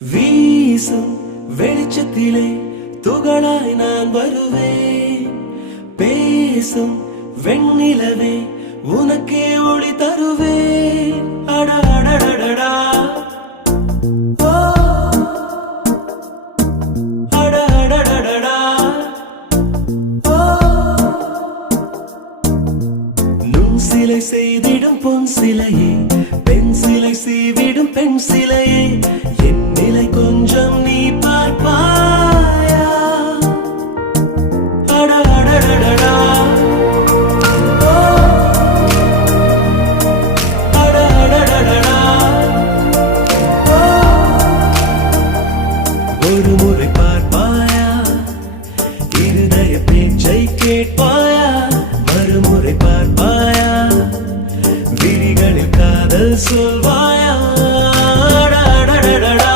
வீசும் வெளிச்சத்திலே துகளாய் நான் வருவேன் பேசும் வெண்ணிலவே உனக்கே ஒளி தருவேன் அடடடடடா சிலை செய்திடும் பொன் சிலையே பெண் சிலை செய்விடும் பெண் சிலையே ஒரு முறை பார்ப்பாயா? இருதய பேச்சை கேட்பாயா? மறுமுறை பார்ப்பாயா? விரிகளில் காதல் சொல்வாய்?